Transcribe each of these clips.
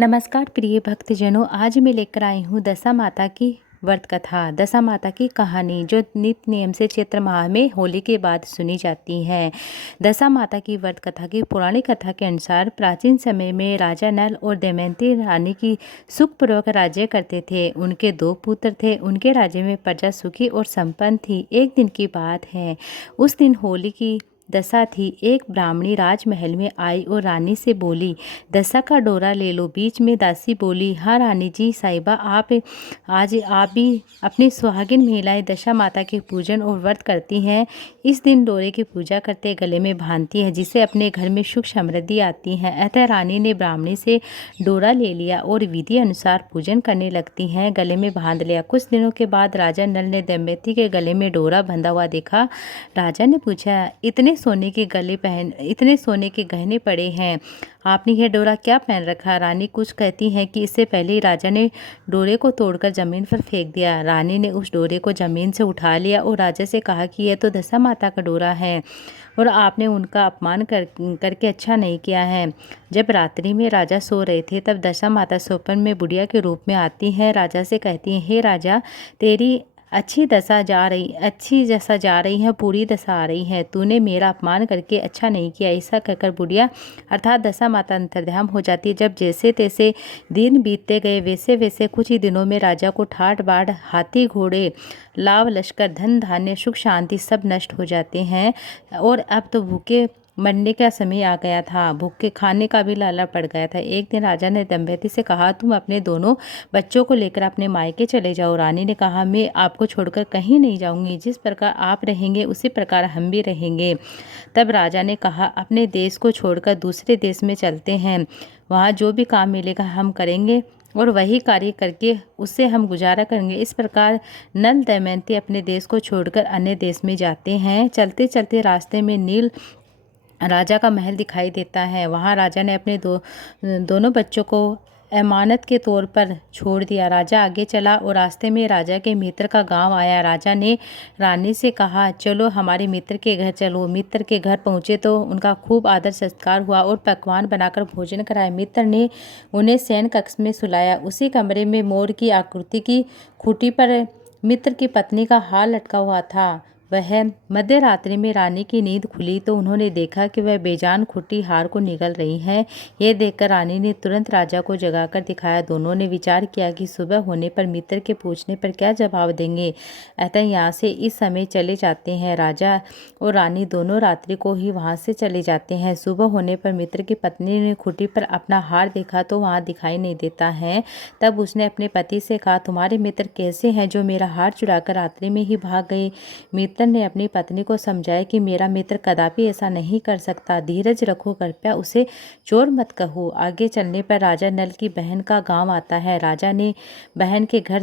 नमस्कार प्रिय भक्तजनों, आज मैं लेकर आई हूँ दशा माता की व्रत कथा। दशा माता की कहानी जो नित्य नियम से चैत्र माह में होली के बाद सुनी जाती है। दशा माता की व्रत कथा की पौराणिक कथा के अनुसार प्राचीन समय में राजा नल और दमयंती रानी की सुखपूर्वक राज्य करते थे। उनके 2 पुत्र थे। उनके राज्य में प्रजा सुखी और संपन्न थी। एक दिन की बात है, उस दिन होली की दशा थी। एक ब्राह्मणी राजमहल में आई और रानी से बोली, दशा का डोरा ले लो। बीच में दासी बोली, हाँ रानी जी साहिबा, आप भी अपनी सुहागिन महिलाएं दशा माता के पूजन और व्रत करती हैं। इस दिन डोरे की पूजा करते गले में बांधती हैं, जिससे अपने घर में सुख समृद्धि आती है। अतः रानी ने ब्राह्मणी से डोरा ले लिया और विधि अनुसार पूजन करने लगती हैं। गले में बांध लिया। कुछ दिनों के बाद राजा नल ने दमयंती के गले में डोरा बंधा हुआ देखा। राजा ने पूछा, इतने सोने के गहने पड़े हैं, आपने यह डोरा क्या पहन रखा? रानी कुछ कहती हैं कि इससे पहले ही राजा ने डोरे को तोड़कर जमीन पर फेंक दिया। रानी ने उस डोरे को जमीन से उठा लिया और राजा से कहा कि यह तो दशा माता का डोरा है और आपने उनका अपमान करके अच्छा नहीं किया है। जब रात्रि में राजा सो रहे थे, तब दशा माता स्वप्न में बुढ़िया के रूप में आती हैं। राजा से कहती हैं, हे राजा, तेरी अच्छी दशा जा रही है, पूरी दशा आ रही है। तूने मेरा अपमान करके अच्छा नहीं किया। ऐसा कहकर बुढ़िया अर्थात दशा माता अंतर्ध्यान हो जाती है। जब जैसे तैसे दिन बीतते गए, वैसे वैसे कुछ ही दिनों में राजा को ठाट बाट, हाथी घोड़े, लाव लश्कर, धन धान्य, सुख शांति सब नष्ट हो जाते हैं और अब तो भूखे मरने का समय आ गया था। भूखे खाने का भी लाला पड़ गया था। एक दिन राजा ने दमयंती से कहा, तुम अपने दोनों बच्चों को लेकर अपने मायके चले जाओ। रानी ने कहा, मैं आपको छोड़कर कहीं नहीं जाऊंगी। जिस प्रकार आप रहेंगे उसी प्रकार हम भी रहेंगे। तब राजा ने कहा, अपने देश को छोड़कर दूसरे देश में चलते हैं। वहाँ जो भी काम मिलेगा हम करेंगे और वही कार्य करके उससे हम गुजारा करेंगे। इस प्रकार नल दमयंती अपने देश को छोड़कर अन्य देश में जाते हैं। चलते चलते रास्ते में नील राजा का महल दिखाई देता है। वहाँ राजा ने अपने दोनों बच्चों को अमानत के तौर पर छोड़ दिया। राजा आगे चला और रास्ते में राजा के मित्र का गांव आया। राजा ने रानी से कहा, चलो हमारे मित्र के घर चलो। मित्र के घर पहुँचे तो उनका खूब आदर सत्कार हुआ और पकवान बनाकर भोजन कराया। मित्र ने उन्हें शयन कक्ष में सुलाया। उसी कमरे में मोर की आकृति की खूंटी पर मित्र की पत्नी का हार लटका हुआ था। वह मध्य रात्रि में रानी की नींद खुली तो उन्होंने देखा कि वह बेजान खुटी हार को निगल रही है। यह देखकर रानी ने तुरंत राजा को जगाकर दिखाया। दोनों ने विचार किया कि सुबह होने पर मित्र के पूछने पर क्या जवाब देंगे, अतः यहाँ से इस समय चले जाते हैं। राजा और रानी दोनों रात्रि को ही वहाँ से चले जाते हैं। सुबह होने पर मित्र की पत्नी ने खुटी पर अपना हार देखा तो वहाँ दिखाई नहीं देता है। तब उसने अपने पति से कहा, तुम्हारे मित्र कैसे हैं जो मेरा हार चुराकर रात्रि में ही भाग गए? मित्र ने अपनी पत्नी को समझाया कि मेरा मित्र कदापि ऐसा नहीं कर सकता। धीरज रखो, कृपया उसे चोर मत कहो। आगे चलने पर राजा नल की बहन का गांव आता है। राजा ने बहन के घर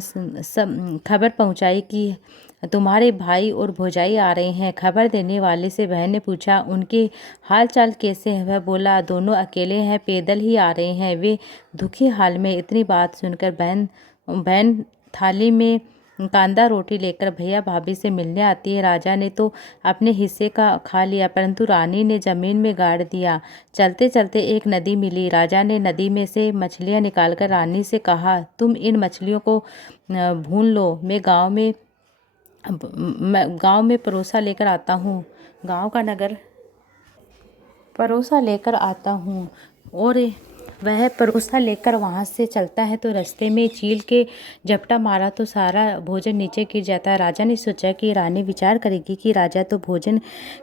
खबर पहुंचाई कि तुम्हारे भाई और भौजाई आ रहे हैं। खबर देने वाले से बहन ने पूछा, उनके हाल चाल कैसे हैं? वह बोला, दोनों अकेले हैं, पैदल ही आ रहे हैं, वे दुखी हाल में। इतनी बात सुनकर बहन थाली में कांदा रोटी लेकर भैया भाभी से मिलने आती है। राजा ने तो अपने हिस्से का खा लिया, परंतु रानी ने जमीन में गाड़ दिया। चलते चलते एक नदी मिली। राजा ने नदी में से मछलियां निकालकर रानी से कहा, तुम इन मछलियों को भून लो, मैं गांव में परोसा लेकर आता हूँ। गांव का नगर परोसा लेकर आता हूँ। और वह परोसा लेकर वहाँ से चलता है तो रास्ते में चील के झपटा मारा तो सारा भोजन नीचे गिर जाता है। राजा ने सोचा कि रानी विचार करेगी कि राजा तो भोजन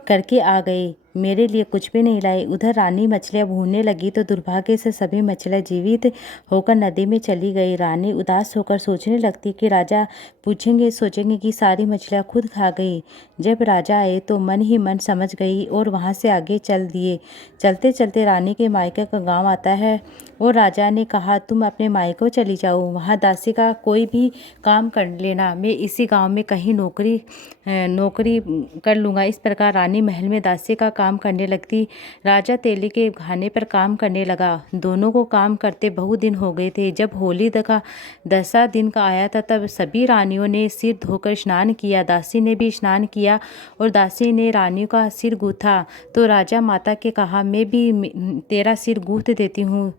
करके आ गए, मेरे लिए कुछ भी नहीं लाए। उधर रानी मछलियाँ भूनने लगी तो दुर्भाग्य से सभी मछलियाँ जीवित होकर नदी में चली गई। रानी उदास होकर सोचने लगती कि राजा सोचेंगे कि सारी मछलियाँ खुद खा गई। जब राजा आए तो मन ही मन समझ गई और वहाँ से आगे चल दिए। चलते चलते रानी के मायके का गाँव आता है और राजा ने कहा, तुम अपने मायके चली जाओ, वहाँ दासी का कोई भी काम कर लेना, मैं इसी गाँव में कहीं नौकरी कर लूँगा। इस प्रकार रानी महल में दासी का काम करने लगती। राजा तेली के खाने पर काम करने लगा। दोनों को काम करते बहुत दिन हो गए थे। जब होली का 10 दिन का आया था तब सभी रानियों ने सिर धोकर स्नान किया। दासी ने भी स्नान किया और दासी ने रानियों का सिर गूथा। तो राजा माता के कहा, मैं भी तेरा सिर गूथ देती हूँ।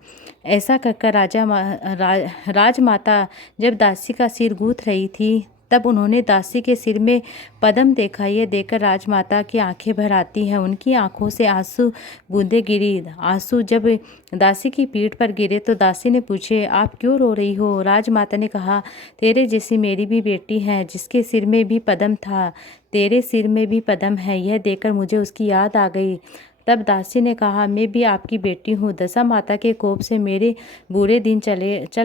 ऐसा कहकर राजमाता जब दासी का सिर गूथ रही थी तब उन्होंने दासी के सिर में पद्म देखा। यह देखकर राजमाता की आंखें भर आती हैं। उनकी आंखों से आंसू बूंदें गिरी। आंसू जब दासी की पीठ पर गिरे तो दासी ने पूछे, आप क्यों रो रही हो? राजमाता ने कहा, तेरे जैसी मेरी भी बेटी है जिसके सिर में भी पद्म था। तेरे सिर में भी पद्म है। यह देखकर मुझे उसकी याद आ गई। तब दासी ने कहा, मैं भी आपकी बेटी हूँ। दशा माता के कोप से मेरे बुरे दिन चल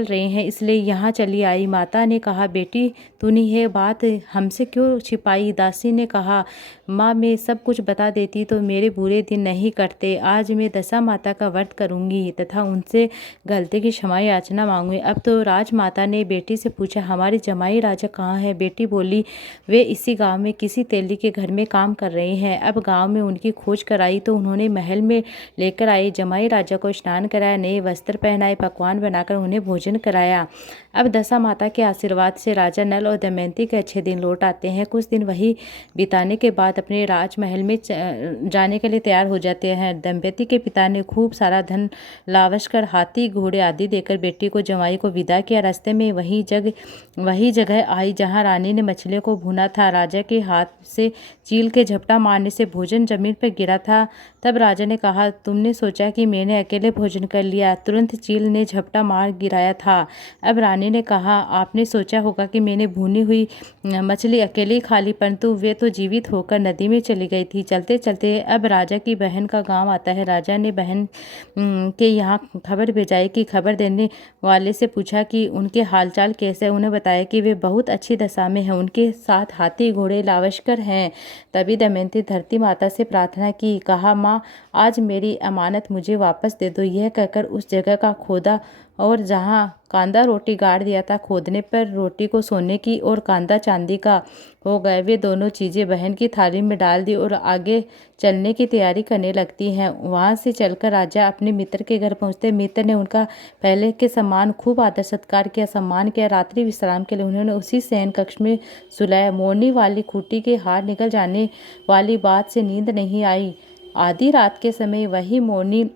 रहे हैं, इसलिए यहाँ चली आई। माता ने कहा, बेटी तूने यह बात हमसे क्यों छिपाई? दासी ने कहा, माँ मैं सब कुछ बता देती तो मेरे बुरे दिन नहीं कटते। आज मैं दशा माता का व्रत करूँगी तथा उनसे गलती की क्षमा याचना मांगूंगी। अब तो राजमाता ने बेटी से पूछा, हमारे जमाई राजा कहाँ है? बेटी बोली, वे इसी गाँव में किसी तेली के घर में काम कर रहे हैं। अब गाँव में उनकी खोज कराई तो उन्होंने महल में लेकर आए। जमाई राजा को स्नान कराया, नए वस्त्र पहनाए, पकवान बनाकर उन्हें भोजन कराया। अब दशा माता के आशीर्वाद से राजा नल और दमयंती के अच्छे दिन लौट आते हैं। कुछ दिन वही बिताने के बाद अपने राजमहल में जाने के लिए तैयार हो जाते हैं। दमयंती के पिता ने खूब सारा धन लावश कर हाथी घोड़े आदि देकर बेटी को जमाई को विदा किया। रास्ते में वही जगह आई जहाँ रानी ने मछलियों को भुना था। राजा के हाथ से चील के झपटा मारने से भोजन जमीन पर गिरा था। तब राजा ने कहा, तुमने सोचा कि मैंने अकेले भोजन कर लिया? तुरंत चील ने झपटा मार गिराया था। अब रानी ने कहा, आपने सोचा होगा कि मैंने भुनी हुई मछली अकेले ही खा ली, परंतु वे तो जीवित होकर नदी में चली गई थी। चलते चलते अब राजा की बहन का गांव आता है। राजा ने बहन के यहाँ खबर भेजाई कि खबर देने वाले से पूछा कि उनके हालचाल कैसे। उन्हें बताया कि वे बहुत अच्छी दशा में हैं, उनके साथ हाथी घोड़े लावस्कर हैं। तभी दमयंती धरती माता से प्रार्थना की, कहा, माँ आज मेरी अमानत मुझे वापस दे दो। यह कहकर उस जगह का खोदा और जहाँ कांदा रोटी गाड़ दिया था, खोदने पर रोटी को सोने की और कांदा चांदी का हो गए। वे दोनों चीज़ें बहन की थाली में डाल दी और आगे चलने की तैयारी करने लगती हैं। वहाँ से चलकर राजा अपने मित्र के घर पहुँचते। मित्र ने उनका पहले के समान खूब आदर सत्कार किया, सम्मान किया। रात्रि विश्राम के लिए उन्होंने उसी शयन कक्ष में सुलाया। मोरनी वाली खूंटी के हार निकल जाने वाली बात से नींद नहीं आई। आधी रात के समय वही मोरनी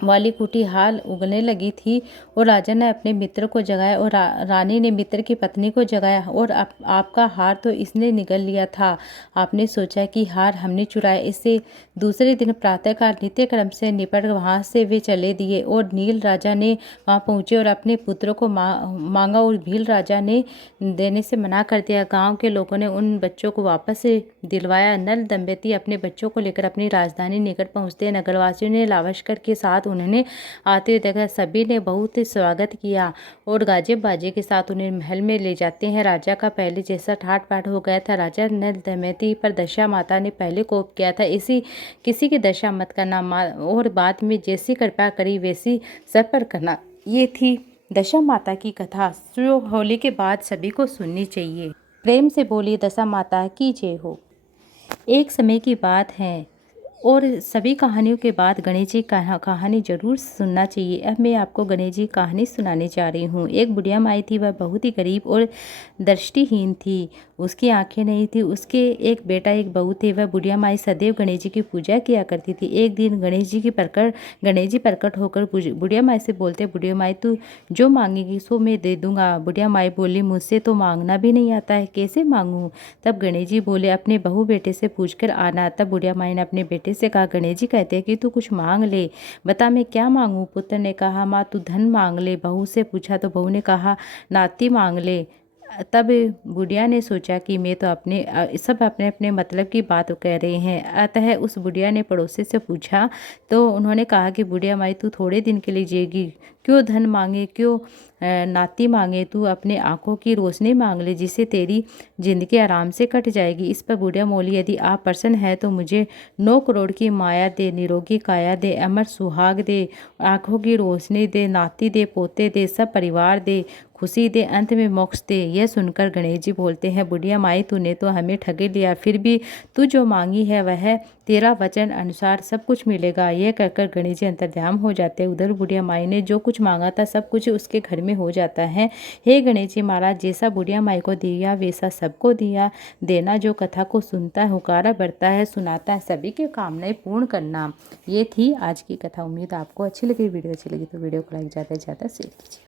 वाली खूंटी हाल उगलने लगी थी और राजा ने अपने मित्र को जगाया और रानी ने मित्र की पत्नी को जगाया और आपका हार तो इसने निगल लिया था। आपने सोचा कि हार हमने चुराया। इससे दूसरे दिन प्रातःकाल नित्य क्रम से निपट वहाँ से वे चले दिए और नील राजा ने वहाँ पहुँचे और अपने पुत्रों को मांगा और भील राजा ने देने से मना कर दिया। गाँव के लोगों ने उन बच्चों को वापस से दिलवाया। नल दंपति अपने बच्चों को लेकर अपनी राजधानी निकट पहुँचते। नगरवासियों ने लावस्कर के साथ उन्होंने आते हुए देखा। सभी ने बहुत स्वागत किया और गाजे बाजे के साथ उन्हें महल में ले जाते हैं। राजा का पहले जैसा ठाट बाट हो गया था। राजा ने दमयंती पर दशा माता ने पहले कोप किया था, इसी किसी की दशा मत करना, और बाद में जैसी कृपा करी वैसी सब पर करना। ये थी दशा माता की कथा जो होली के बाद सभी को सुननी चाहिए। प्रेम से बोली दशा माता की जय हो। एक समय की बात है और सभी कहानियों के बाद गणेश जी का कहानी जरूर सुनना चाहिए। अब मैं आपको गणेश जी कहानी सुनाने जा रही हूँ। एक बुढ़िया माई थी, वह बहुत ही गरीब और दृष्टिहीन थी। उसकी आंखें नहीं थी। उसके एक बेटा एक बहू थे। वह बुढ़िया माई सदैव गणेश जी की पूजा किया करती थी। एक दिन गणेश जी प्रकट होकर बुढ़िया माई से बोलते, बुढ़िया माई तू जो मांगेगी सो मैं दे दूंगा। बुढ़िया माई बोली, मुझसे तो मांगना भी नहीं आता है, कैसे मांगूं? तब गणेश जी बोले, अपने बहू बेटे से पूछ कर आना। तब बुढ़िया माई ने अपने बेटे से कहा, गणेश जी कहते हैं कि तू कुछ मांग ले, बता मैं क्या मांगूं? पुत्र ने कहा, माँ तू धन मांग ले। बहू से पूछा तो बहू ने कहा, नाती मांग ले। तब बुढ़िया ने सोचा कि मैं तो सब अपने अपने मतलब की बात कह रहे हैं। अतः उस बुढ़िया ने पड़ोसी से पूछा तो उन्होंने कहा कि बुढ़िया माई तू थोड़े दिन के लिए जिएगी, क्यों धन मांगे, क्यों नाती मांगे, तू अपने आंखों की रोशनी मांग ले, जिससे तेरी जिंदगी आराम से कट जाएगी। इस पर बूढ़िया बोली, यदि आप प्रसन्न है तो मुझे 9 करोड़ की माया दे, निरोगी काया दे, अमर सुहाग दे, आंखों की रोशनी दे, नाती दे, पोते दे, सब परिवार दे, खुशी दे, अंत में मोक्ष दे। यह सुनकर गणेश जी बोलते हैं, बुढ़िया माई तूने तो हमें ठग लिया, फिर भी तू जो मांगी है वह तेरा वचन अनुसार सब कुछ मिलेगा। यह कहकर गणेश जी अंतर्ध्यान हो जाते हैं। उधर बुढ़िया माई ने जो कुछ मांगा था सब कुछ उसके घर में हो जाता है। हे गणेश जी महाराज, जैसा बुढ़िया माई को दिया वैसा सबको दिया देना। जो कथा को सुनता है, हुकारा बढ़ता है, सुनाता है, सभी के कामनाएं पूर्ण करना। ये थी आज की कथा। उम्मीद आपको अच्छी लगी। वीडियो अच्छी लगी तो वीडियो को लाइक ज़्यादा से ज़्यादा शेयर कीजिए।